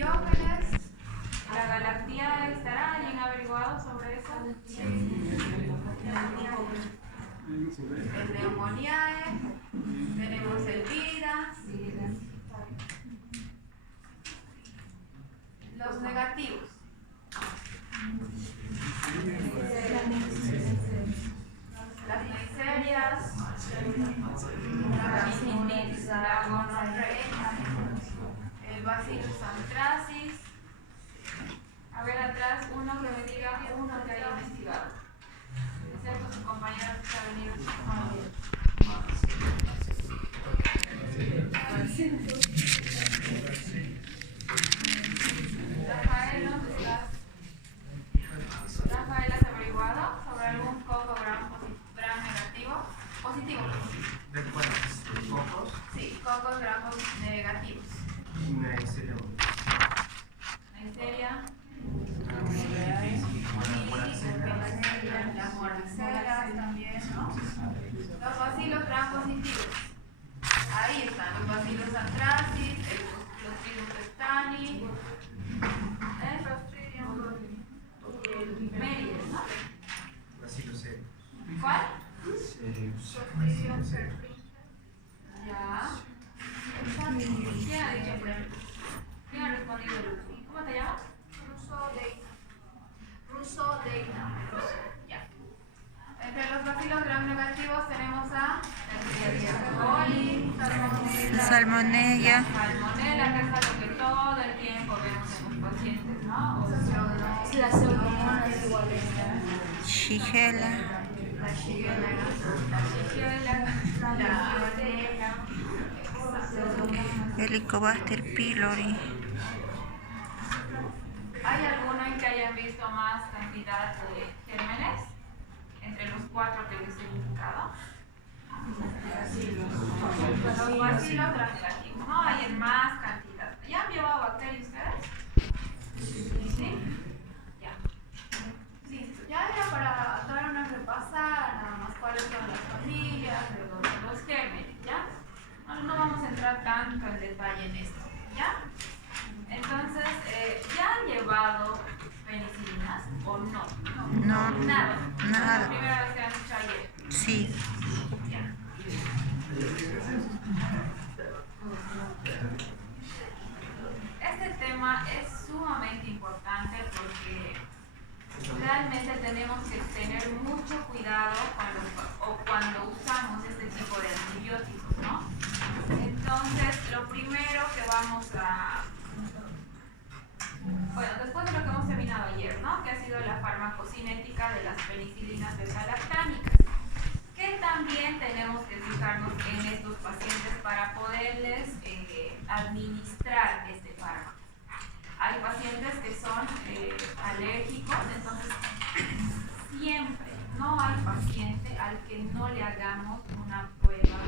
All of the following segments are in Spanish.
Diógenes, la galactía, ¿estará alguien averiguado sobre eso? Sí. El Neumoniae, tenemos el Vidas, los negativos. Las neiserias, la sinitis, la gonorrea, el Bacillus anthracis. A ver atrás, uno que me diga uno que haya investigado. Excepto su compañero que ha venido. Rafael, ¿dónde estás? Rafael, ¿has averiguado sobre algún coco gram negativo? Positivo. ¿De cuáles? ¿Cocos? Sí, cocos gram negativos. Neisseria. Neisseria. Moraceras. Las moraceras también, ¿no? Los bacilos gram positivos. Ahí están los Bacillus anthracis, el Clostridium pestani, el Clostridium y el Merides, ¿no? Bacillus cereus. ¿Cuál? Cereus. Ya. ¿Quién ha dicho primero? ¿Quién ha respondido? ¿Cómo te llamas? Russo Deina. Ya. Entre los bacilos gram negativos tenemos a coli, Salmonella, salmonella, que es algo que todo el tiempo vemos en los pacientes, ¿no? Las pseudomonas iguales. Shigella, La shigella, Helicobacter pylori. ¿Hay alguno en que hayan visto más cantidad de gérmenes entre los 4 que les he indicado? Los bacilos gram negativos, ¿no? Hay en más cantidad. ¿Ya han llevado bacterias ustedes? ¿Sí? Ya. Listo. Ya era para dar una repasada, nada más cuáles son las familias de los gérmenes, ¿ya? No vamos a entrar tanto en detalle en esto, ¿ya? Entonces, ¿ya han llevado penicilinas o no? No, Nada. nada. La primera vez que han hecho ayer. Sí. Ya. Este tema es sumamente importante porque realmente tenemos que tener mucho cuidado cuando usamos este tipo de antibióticos, ¿no? Entonces, lo primero que vamos a... Bueno, después de lo que hemos terminado ayer, ¿no? Que ha sido la farmacocinética de las penicilinas beta-lactámicas. Que también tenemos que fijarnos en estos pacientes para poderles administrar este fármaco. Hay pacientes que son alérgicos, entonces siempre no hay paciente al que no le hagamos una prueba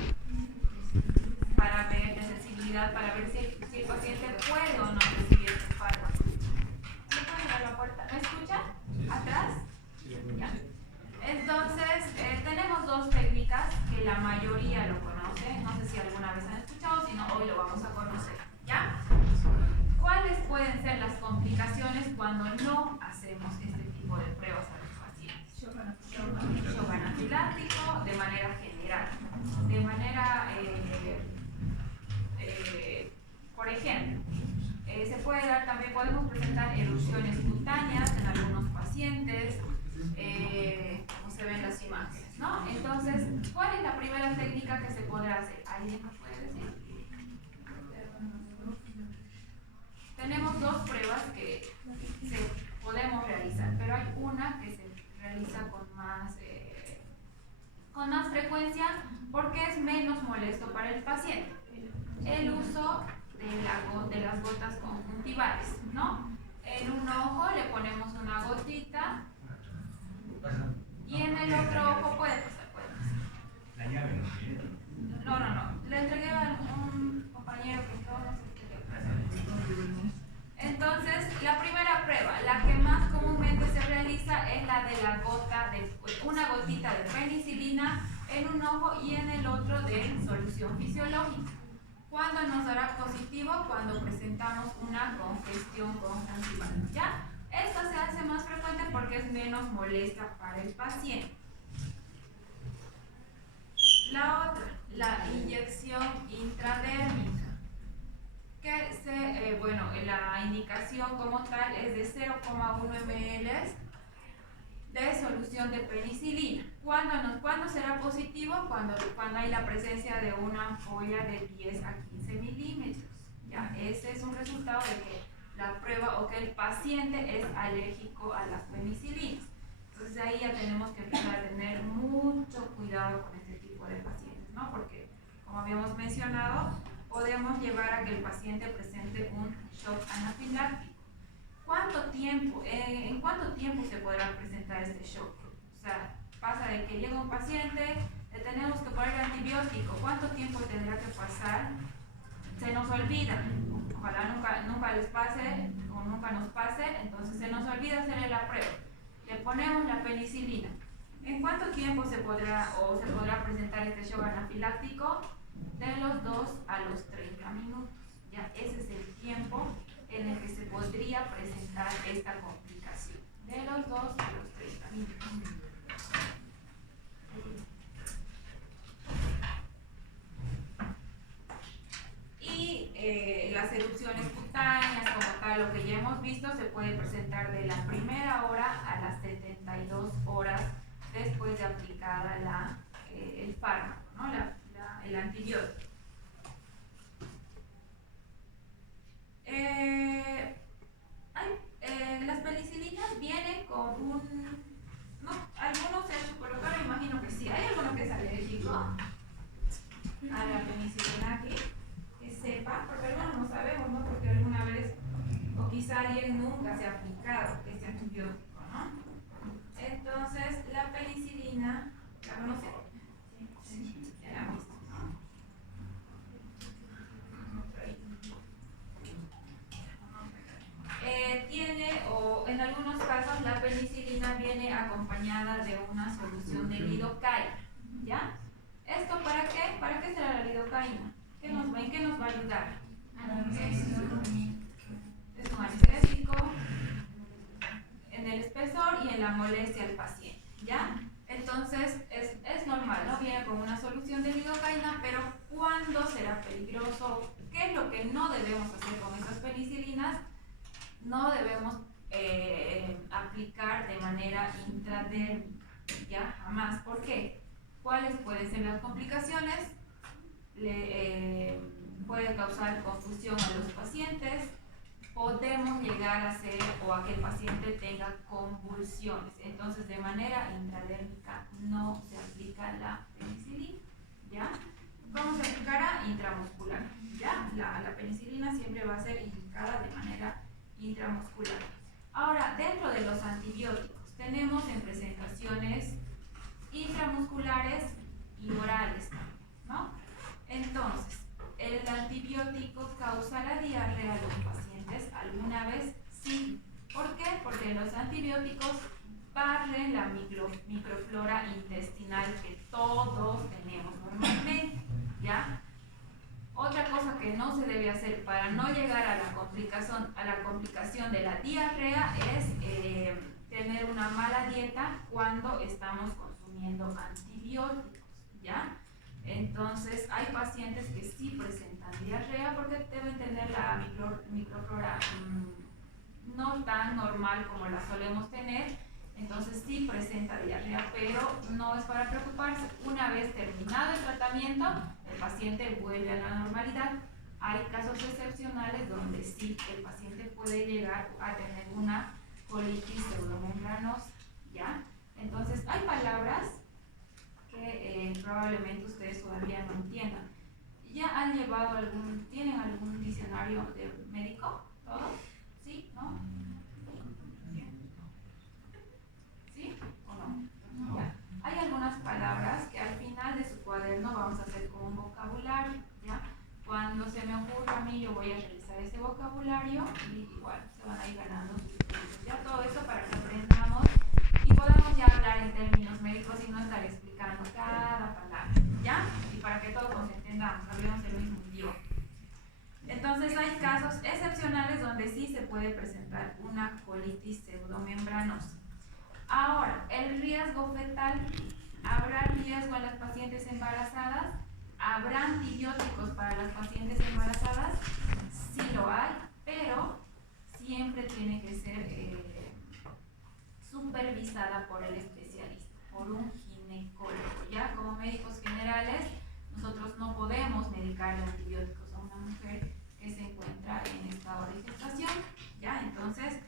para ver de sensibilidad, para ver si el paciente puede o no recibir este fármaco. ¿Me pueden dar la puerta? ¿Me escuchan? ¿Atrás? Ya. Entonces, tenemos dos técnicas que la mayoría lo conoce. No sé si alguna vez han escuchado, si no, hoy lo vamos a conocer. ¿Ya? ¿Cuáles pueden ser las complicaciones cuando no hacemos este tipo de pruebas a los pacientes? Shock anafiláctico de manera general. De manera, por ejemplo, se puede dar también, podemos presentar erupciones cutáneas en algunos pacientes, como se ven las imágenes, ¿no? Entonces, ¿cuál es la primera técnica que se podrá hacer? ¿Alguien nos puede decir? Tenemos dos pruebas que podemos realizar, pero hay una que se realiza con más frecuencia porque es menos molesto para el paciente. El uso de las gotas conjuntivales, ¿no? En un ojo le ponemos una gotita y en el otro ojo puede pasar. La llave no tiene. No. Le entregué a un compañero que no sé qué. Entonces, la primera prueba, la que más comúnmente se realiza es la de una gotita de penicilina en un ojo y en el otro de solución fisiológica. ¿Cuándo nos dará positivo? Cuando presentamos un una congestión conjuntival, ¿ya? Esta se hace más frecuente porque es menos molesta para el paciente. La otra, la inyección intradérmica, que la indicación como tal es de 0,1 ml de solución de penicilina. ¿Cuándo será positivo? Cuando hay la presencia de una ampolla de 10 a 15 milímetros. ¿Ya? Ese es un resultado de que la prueba o que el paciente es alérgico a las penicilinas. Entonces ahí ya tenemos que empezar a tener mucho cuidado con este tipo de pacientes, ¿no? Porque, como habíamos mencionado, podemos llevar a que el paciente presente un shock anafiláctico. ¿En cuánto tiempo se podrá presentar este shock? O sea, pasa de que llega un paciente, le tenemos que poner antibiótico. ¿Cuánto tiempo tendrá que pasar? Se nos olvida. Ojalá nunca les pase o nunca nos pase. Entonces se nos olvida hacerle la prueba. Le ponemos la penicilina. ¿En cuánto tiempo se podrá presentar este shock anafiláctico? De los 2 a los 30 minutos. Ya ese es el tiempo en el que se podría presentar esta complicación. De los 2 a los 30 minutos. Y las erupciones cutáneas, como tal, lo que ya hemos visto, se puede presentar de la primera hora a las 72 horas después de aplicada el fármaco, ¿no? El antibiótico. Las penicilinas vienen con algunos se han colocado, me imagino que sí. ¿Hay alguno que es alérgico a la penicilina aquí? Que sepa, porque algunos no sabemos, ¿no? Porque alguna vez, o quizá alguien nunca se ha aplicado este antibiótico, ¿no? Entonces, la penicilina, ¿la conocen? Sí, ya la han visto, ¿no? En algunos casos la penicilina viene acompañada de una solución de lidocaína, ¿ya? ¿Esto para qué? ¿Para qué será la lidocaína? ¿En qué nos va a ayudar? Es un anestésico en el espesor y en la molestia del paciente, ¿ya? Entonces es normal, ¿no? Viene con una solución de lidocaína, pero ¿cuándo será peligroso? ¿Qué es lo que no debemos hacer con esas penicilinas? No debemos aplicar de manera intradérmica, ¿ya? Jamás. ¿Por qué? ¿Cuáles pueden ser las complicaciones? Puede causar confusión a los pacientes. Podemos llegar a hacer o a que el paciente tenga convulsiones. Entonces, de manera intradérmica no se aplica la penicilina, ¿ya? ¿Cómo se aplicará? Intramuscular, ¿ya? La penicilina siempre va a ser indicada de manera intramuscular. Ahora, dentro de los antibióticos, tenemos en presentaciones intramusculares y orales, ¿no? Entonces, ¿el antibiótico causará diarrea a los pacientes alguna vez? Sí. ¿Por qué? Porque los antibióticos barren la microflora intestinal que todos tenemos normalmente, ¿ya? Otra cosa que no se debe hacer para no llegar a la complicación de la diarrea es tener una mala dieta cuando estamos consumiendo antibióticos, ¿ya? Entonces, hay pacientes que sí presentan diarrea porque deben tener la microflora no tan normal como la solemos tener. Entonces sí presenta diarrea, pero no es para preocuparse. Una vez terminado el tratamiento, el paciente vuelve a la normalidad. Hay casos excepcionales donde sí el paciente puede llegar a tener una colitis pseudomembranosa, ¿ya? Entonces hay palabras que probablemente ustedes todavía no entiendan. ¿Ya tienen algún diccionario de médico? ¿Todos? ¿Sí? ¿No? ¿Sí o no? Ya. Hay algunas palabras que al final de su cuaderno vamos a hacer con un vocabulario, ¿ya? Cuando se me ocurra a mí, yo voy a realizar ese vocabulario y igual se van a ir ganando sus puntos. Ya todo eso para que aprendamos y podamos ya hablar en términos médicos y no estar explicando cada palabra, ¿ya? Y para que todos nos entendamos, hablemos el mismo idioma. Entonces hay casos excepcionales donde donde sí se puede presentar una colitis pseudomembranosa. Ahora, el riesgo fetal. ¿Habrá riesgo en las pacientes embarazadas? ¿Habrá antibióticos para las pacientes embarazadas? Sí lo hay, pero siempre tiene que ser supervisada por el especialista, por un ginecólogo. Ya como médicos generales, nosotros no podemos medicarle antibióticos a una mujer que se encuentra en estado de gestación. ¿Ya? Entonces,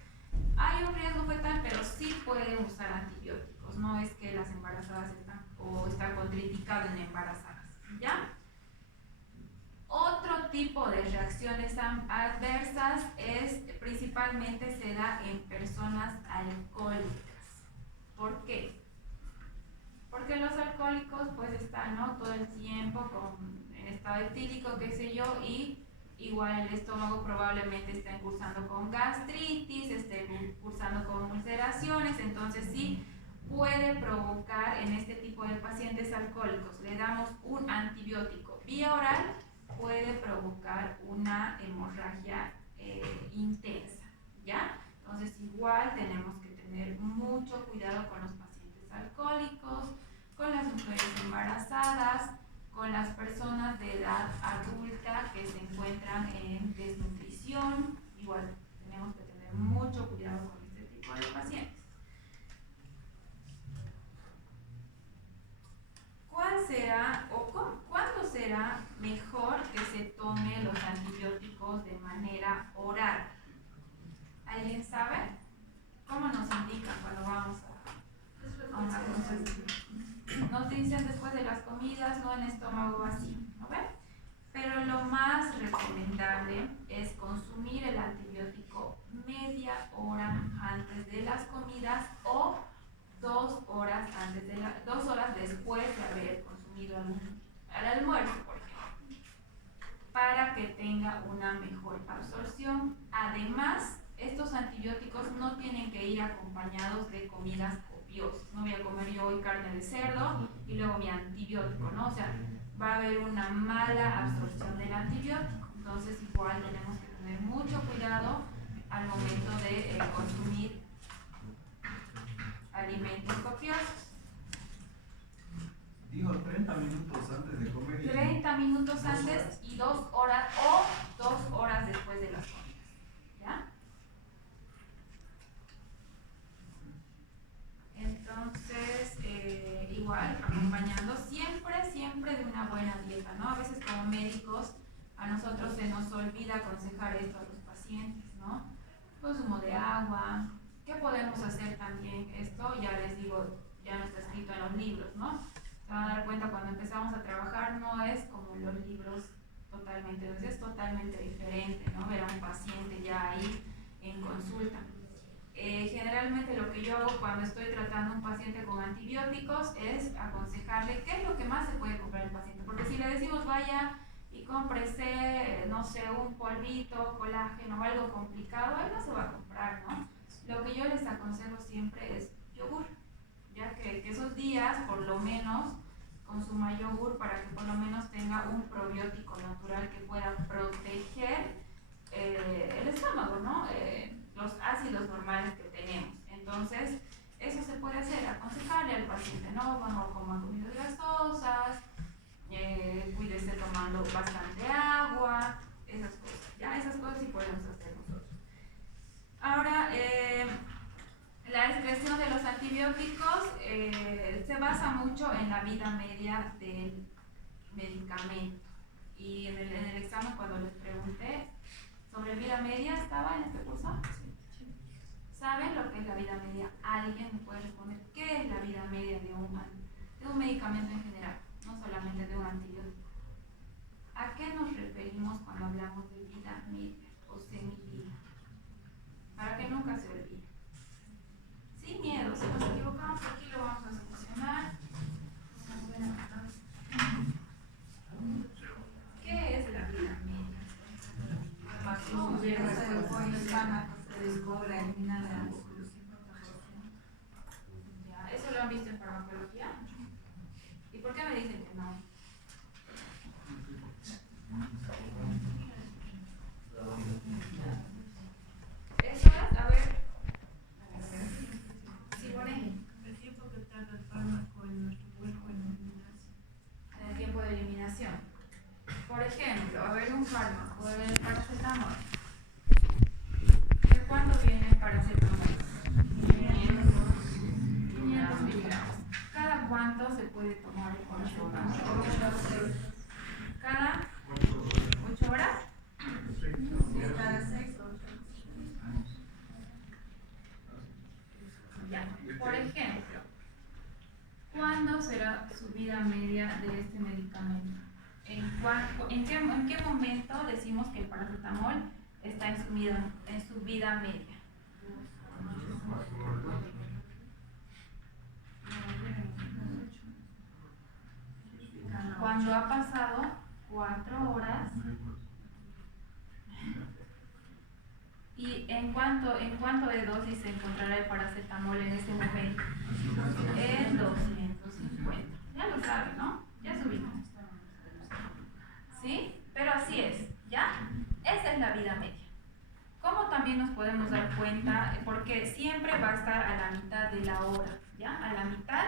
hay un riesgo fetal, pero sí pueden usar antibióticos. No es que las embarazadas están contraindicadas en embarazadas. ¿Ya? Otro tipo de reacciones adversas principalmente se da en personas alcohólicas. ¿Por qué? Porque los alcohólicos pues están, ¿no?, todo el tiempo en estado etílico, qué sé yo, y igual el estómago probablemente está cursando con gastritis, esté cursando con ulceraciones, entonces sí puede provocar en este tipo de pacientes alcohólicos. Le damos un antibiótico vía oral, puede provocar una hemorragia intensa, ¿ya? Entonces igual tenemos que tener mucho cuidado con los pacientes alcohólicos, con las mujeres embarazadas, con las personas de edad adulta que se encuentran en desnutrición. Igual tenemos que tener mucho cuidado con este tipo de pacientes. ¿Cuál será cuándo será mejor que se tome los antibióticos de manera oral? ¿Alguien sabe? ¿Cómo nos indican cuando vamos a una consulta? Nos dicen después de las comidas, no en estómago vacío, ¿no ven? Pero lo más recomendable es consumir el antibiótico media hora antes de las comidas o 2 horas después de haber consumido al almuerzo, por ejemplo, para que tenga una mejor absorción. Además, estos antibióticos no tienen que ir acompañados de comidas copiosas. No voy a comer yo hoy carne de cerdo y luego mi antibiótico, ¿no? O sea, va a haber una mala absorción del antibiótico. Entonces, igual tenemos que tener mucho cuidado al momento de consumir alimentos copiosos. Digo, 30 minutos antes de comer. 30 minutos antes y 2 horas o 2 horas después de las comidas. ¿Ya? Entonces, igual, acompañando siempre de una buena dieta, ¿no? A veces como médicos a nosotros se nos olvida aconsejar esto a los pacientes, ¿no? Consumo de agua. ¿Qué podemos hacer también? Esto ya les digo, ya no está escrito en los libros, ¿no? Se van a dar cuenta cuando empezamos a trabajar no es como los libros totalmente, entonces es totalmente diferente, ¿no? Ver a un paciente ya ahí en consulta. Generalmente lo que yo hago cuando estoy tratando a un paciente con antibióticos es aconsejarle qué es lo que más se puede comprar el paciente, porque si le decimos vaya y cómprese, no sé, un polvito, colágeno o algo complicado, él no se va a comprar, ¿no? Lo que yo les aconsejo siempre es yogur, ya que esos días por lo menos consuma yogur para que por lo menos tenga un probiótico natural que pueda proteger el estómago, ¿no? Los ácidos normales que tenemos. Entonces, eso se puede hacer, aconsejarle al paciente, ¿no? Bueno, coma comidas grasosas, cuídese tomando bastante agua, esas cosas. Ya esas cosas sí podemos hacer nosotros. Ahora, la excreción de los antibióticos se basa mucho en la vida media del medicamento. Y en el examen cuando les pregunté sobre vida media, ¿estaba en este curso? ¿Saben lo que es la vida media? ¿Alguien me puede responder qué es la vida media de un medicamento en general? No solamente de un antibiótico. ¿A qué nos referimos cuando hablamos de vida media o semivida? Para que nunca se olvide. Sin miedo, si nos equivocamos aquí lo vamos a solucionar. ¿Qué es la vida media? Ya, ¿eso lo han visto en farmacología? ¿Y por qué me dicen que no? vida media de este medicamento? ¿En qué momento decimos que el paracetamol está en su vida media? Cuando ha pasado 4 horas. ¿Y en cuánto de dosis se encontrará el paracetamol en este momento? En 250. Ya lo saben, ¿no? Ya subimos. ¿Sí? Pero así es, ¿ya? Esa es la vida media. ¿Cómo también nos podemos dar cuenta? Porque siempre va a estar a la mitad de la hora, ¿ya? A la mitad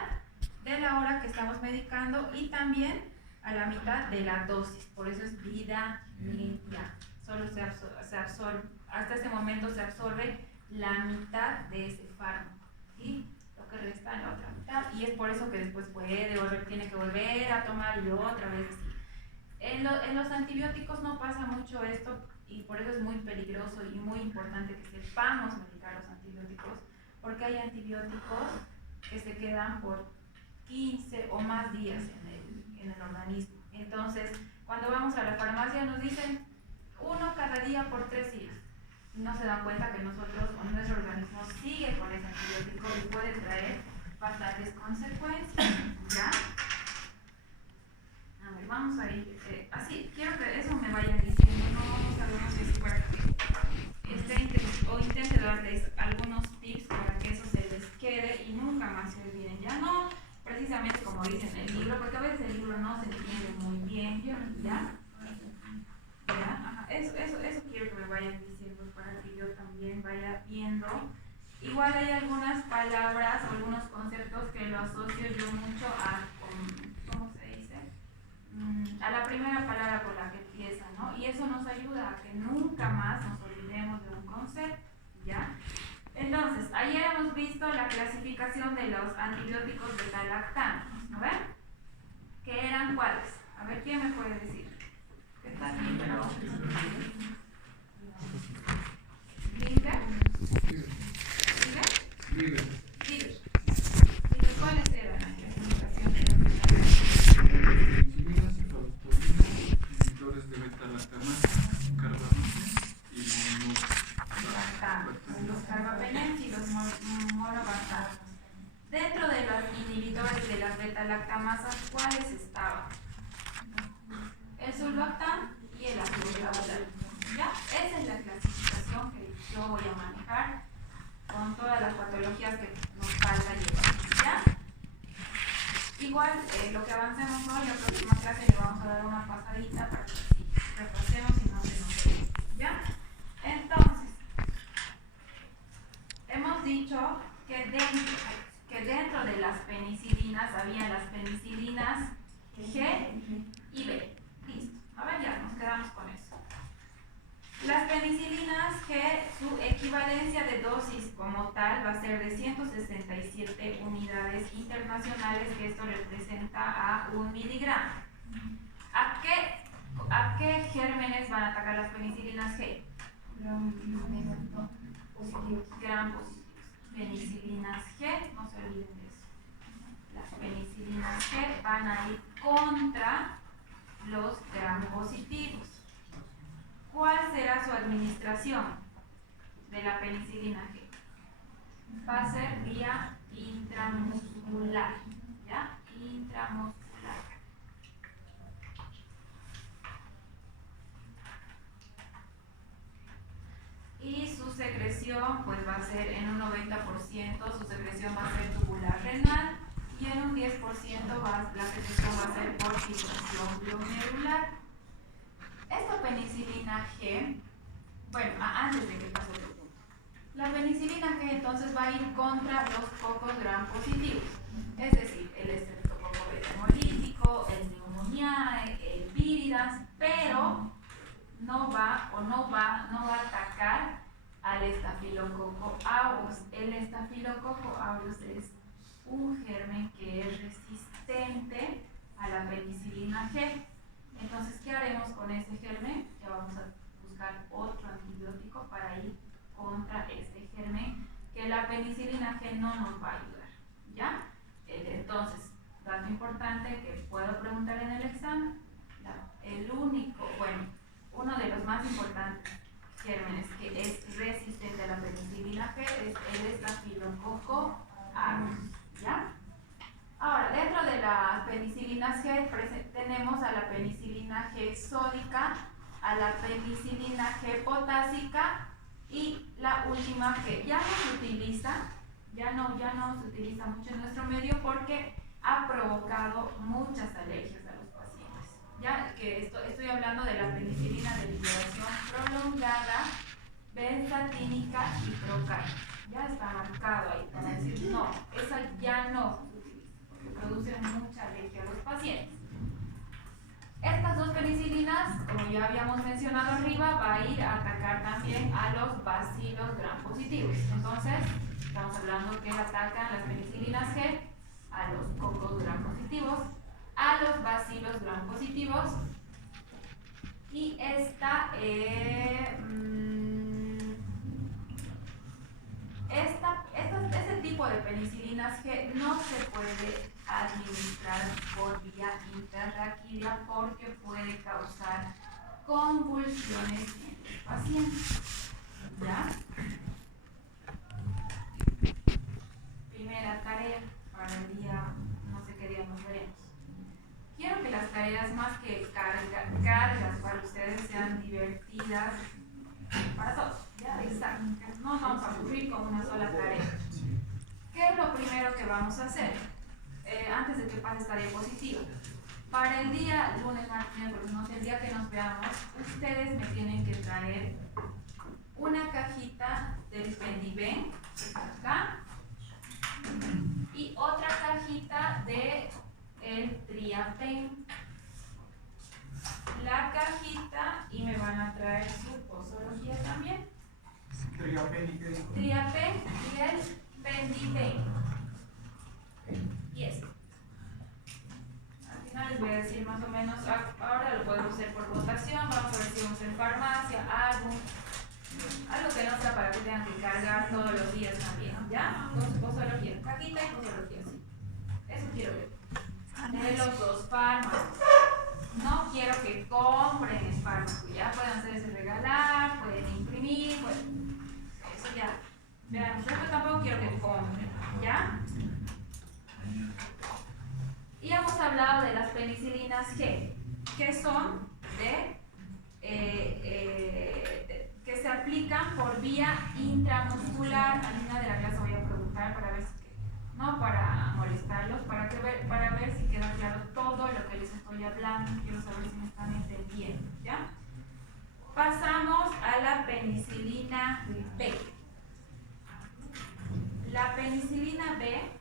de la hora que estamos medicando y también a la mitad de la dosis. Por eso es vida media. Solo se absorbe, hasta ese momento se absorbe la mitad de ese fármaco y lo que resta en la otra mitad, y es por eso que después tiene que volver a tomar y otra vez así. En los antibióticos no pasa mucho esto y por eso es muy peligroso y muy importante que sepamos medicar los antibióticos, porque hay antibióticos que se quedan por 15 o más días en el organismo. Entonces, cuando vamos a la farmacia nos dicen 1 cada día por 3 días. No se dan cuenta que nosotros o nuestro organismo sigue con ese antibiótico y puede traer bastantes consecuencias. ¿Ya? A ver, vamos a ir. Así, quiero que eso me vayan diciendo. No sabemos si es para que intente darles algunos tips para que eso se les quede y nunca más se olviden. Ya no precisamente como dicen en el libro, porque a veces el libro no se entiende muy bien. ¿Ya? Ajá, eso quiero que me vayan diciendo para que yo también vaya viendo. Igual hay algunas palabras o algunos conceptos que lo asocio yo mucho ¿cómo se dice? A la primera palabra con la que empieza, ¿no? Y eso nos ayuda a que nunca más nos olvidemos de un concepto, ¿ya? Entonces, ayer hemos visto la clasificación de los antibióticos beta-lactanos, ¿no ven? ¿Qué eran cuáles? A ver, ¿quién me puede decir? ¿Qué tal, Linder? ¿Linder? ¿Linder? ¿Linder? ¿Cuáles eran la clasificación de los Penicilinas, cefalosporinas, inhibidores de beta-lactamasa, carbamazepina y los carbapenems y los monobactanos? Dentro de los inhibidores de las beta-lactamasas, ¿cuáles estaban? El sulbactam y el acetaminofén. ¿Ya? Esa es la clasificación que yo voy a manejar con todas las patologías que nos falta llevar. ¿Ya? Igual, lo que avancemos hoy, en la próxima clase le vamos a dar una pasadita para que repasemos y no se nos olvide. ¿Ya? Entonces, hemos dicho que dentro de las penicilinas había las penicilinas G y B. Listo. A ver, ya nos quedamos con eso. Las penicilinas G, su equivalencia de dosis como tal va a ser de 167 unidades internacionales, que esto representa a 1 miligramo. ¿A qué gérmenes van a atacar las penicilinas G? Gram positivos. Penicilinas G, no se olviden de eso. Las penicilinas G van a ir contra los gram positivos. ¿Cuál será su administración de la penicilina G? Va a ser vía intramuscular, ¿ya? Intramuscular. Y su secreción pues va a ser en un 90%, su secreción va a ser tubular renal, y en un 10% la secreción va a ser por filtración glomerular. Esta penicilina G, bueno, antes de que pase otro punto, la penicilina G entonces va a ir contra los pocos gram positivos, es decir, el estreptococo beta hemolítico, el pneumoniae, el víridas, pero no va a atacar al estafilococo aureus. El estafilococo aureus es un germen que es resistente a la penicilina G. Entonces, ¿qué haremos con ese germen? Ya vamos a buscar otro antibiótico para ir contra este germen, que la penicilina G no nos va a ayudar, ¿ya? Entonces, dato importante que puedo preguntar en el examen, el único, bueno, uno de los más importantes gérmenes que es resistente a la penicilina G es el Staphylococcus aureus, ¿ya? Ahora, dentro de las penicilinas G tenemos a la penicilina G sódica, a la penicilina G potásica y la última que ya no se utiliza, ya no se utiliza mucho en nuestro medio porque ha provocado muchas alergias a los pacientes. Ya que estoy hablando de la penicilina de liberación prolongada, benzatínica y procal. Ya está marcado ahí para decir, no, esa ya no se utiliza porque produce mucha alergia a los pacientes. Estas dos penicilinas, como ya habíamos mencionado arriba, va a ir a atacar también a los bacilos gram positivos. Entonces, estamos hablando que atacan las penicilinas G a los cocos gram positivos, a los bacilos gram positivos, y este tipo de penicilinas G no se puede administrar por vía intrarraquídea porque puede causar convulsiones en el paciente. ¿Ya? Primera tarea para el día, no sé qué día nos veremos. Quiero que las tareas más que cargas para ustedes sean divertidas para todos. ¿Ya? Exacto. No nos vamos a aburrir con una sola tarea. ¿Qué es lo primero que vamos a hacer? Antes de que pase esta diapositiva. Para el día lunes, martes, miércoles, no sé, el día que nos veamos, ustedes me tienen que traer una cajita del Pendiven, que está acá, y otra cajita de el Triapen. La cajita, y me van a traer su posología también. Triapen y el Pendiven. Y esto. Al final les voy a decir más o menos, ahora lo podemos hacer por votación, vamos a ver si vamos en farmacia, algo que no sea para que tengan que cargar todos los días también, ¿ya? Con su posología, cajita y posología, sí. Eso quiero ver. De los dos fármacos. No quiero que compren el fármaco, ya pueden hacerse regalar, pueden imprimir, eso ya. Vean, yo tampoco quiero que compren, ¿ya? Y hemos hablado de las penicilinas G, que son que se aplican por vía intramuscular. A Lina de la clase voy a preguntar para ver si no para molestarlos, para ver si queda claro todo lo que les estoy hablando. Quiero saber si me están entendiendo, ¿ya? Pasamos a la penicilina B. La penicilina B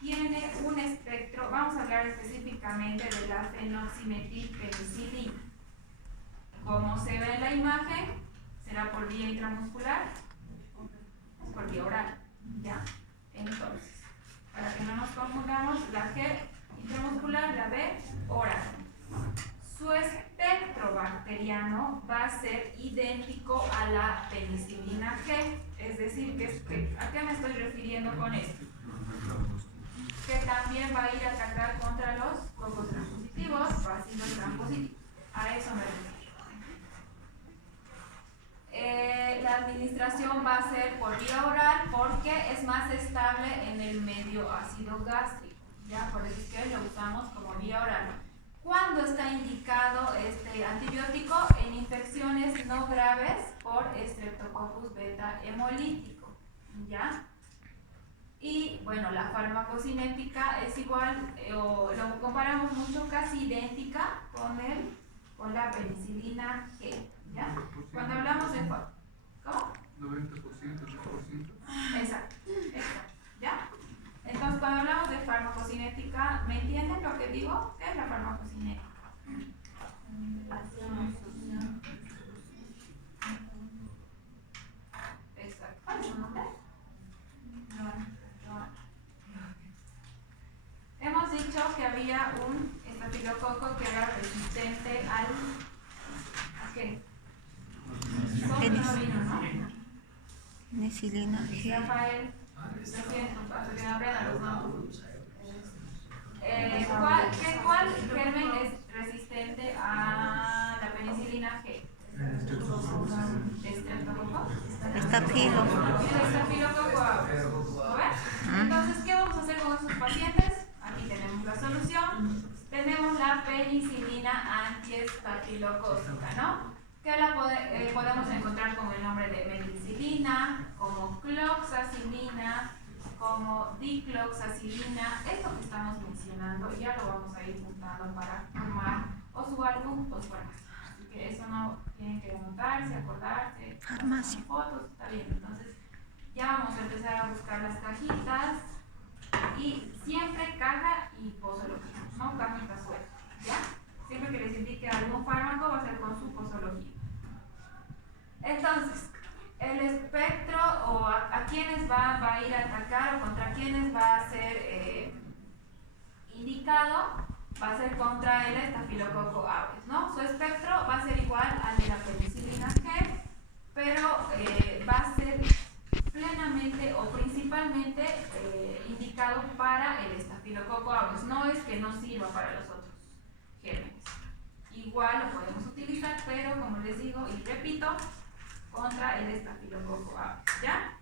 tiene un espectro, vamos a hablar específicamente de la fenoximetilpenicilina. Como se ve en la imagen, será por vía intramuscular, por vía oral, ¿ya? Entonces, para que no nos confundamos, la G intramuscular, la B oral. Su espectro bacteriano va a ser idéntico a la penicilina G, es decir, ¿a qué me estoy refiriendo con esto? Que también va a ir a atacar contra los cocos gram positivos, bacilos gram positivos. A eso me refiero. La administración va a ser por vía oral porque es más estable en el medio ácido gástrico. Ya, por eso es que lo usamos como vía oral. ¿Cuándo está indicado este antibiótico? En infecciones no graves por Streptococcus beta hemolítico. ¿Ya? Y bueno, la farmacocinética es igual, o lo comparamos mucho, casi idéntica con la penicilina G. ¿Ya? Cuando hablamos de... ¿Cómo? 90%, 10%. Exacto. ¿Ya? Entonces, cuando hablamos de farmacocinética, ¿me entienden lo que digo? ¿Qué es la farmacocinética? Exacto. ¿Cuál es su nombre? Hemos dicho que había un estafilococo que era resistente ¿a qué? Vino, ¿no? Penicilina G. Rafael. Lo siento, hasta que me aprendan los nombres. ¿Cuál germen es resistente a la penicilina G? ¿Estreptococo? Estafilo. El estafilococo aureus. ¿Lo ves? Entonces, ¿qué vamos a hacer con estos pacientes? Aquí tenemos la solución. Tenemos la penicilina antiestafilocócica, ¿no? Que la podemos encontrar con el nombre de meticilina, como cloxacilina, como dicloxacilina. Esto que estamos mencionando ya lo vamos a ir juntando para formar o su álbum o su farmacia. Así que eso no tienen que anotarse, acordarse, Farmacia. fotos, está bien. Entonces ya vamos a empezar a buscar las cajitas y siempre caja y posología, no cajita suelta, ¿ya? Siempre que les indique algún fármaco va a ser con su posología. Entonces, el espectro o a quiénes va a ir a atacar o contra quiénes va a ser indicado, va a ser contra el estafilococo aureus, ¿no? Su espectro va a ser igual al de la penicilina G, pero va a ser plenamente o principalmente indicado para el estafilococo aureus. No es que no sirva para los otros gérmenes. Igual lo podemos utilizar, pero como les digo y repito, contra el estafilococo aureus, ¿ya?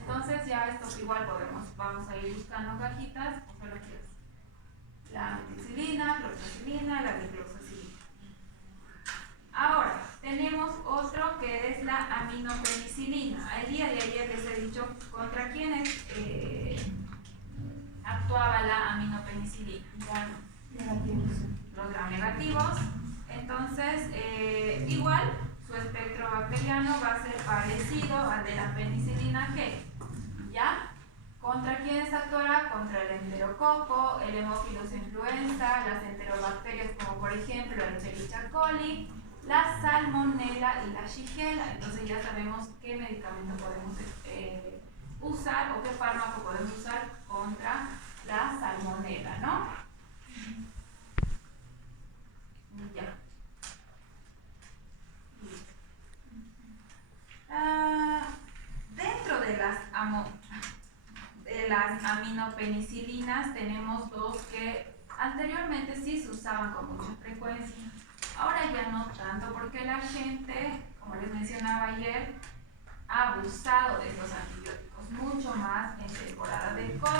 Entonces ya estos igual vamos a ir buscando cajitas, posologías. La meticilina, cloxacilina, la dicloxacilina. Ahora, tenemos otro que es la aminopenicilina. El día de ayer les he dicho contra quiénes actuaba la aminopenicilina. Los gram negativos. Entonces, igual, su espectro bacteriano va a ser parecido al de la penicilina G. ¿Ya? ¿Contra quiénes actuará? Contra el enterococo, el Haemophilus influenza, las enterobacterias como por ejemplo el Escherichia coli, la salmonella y la shigella. Entonces ya sabemos qué medicamento podemos usar o qué fármaco podemos usar contra la salmonella, ¿no? Ya. Dentro de las aminopenicilinas tenemos dos que anteriormente sí se usaban con mucha frecuencia. Ahora ya no tanto porque la gente, como les mencionaba ayer, ha abusado de estos antibióticos mucho más en temporada de COVID.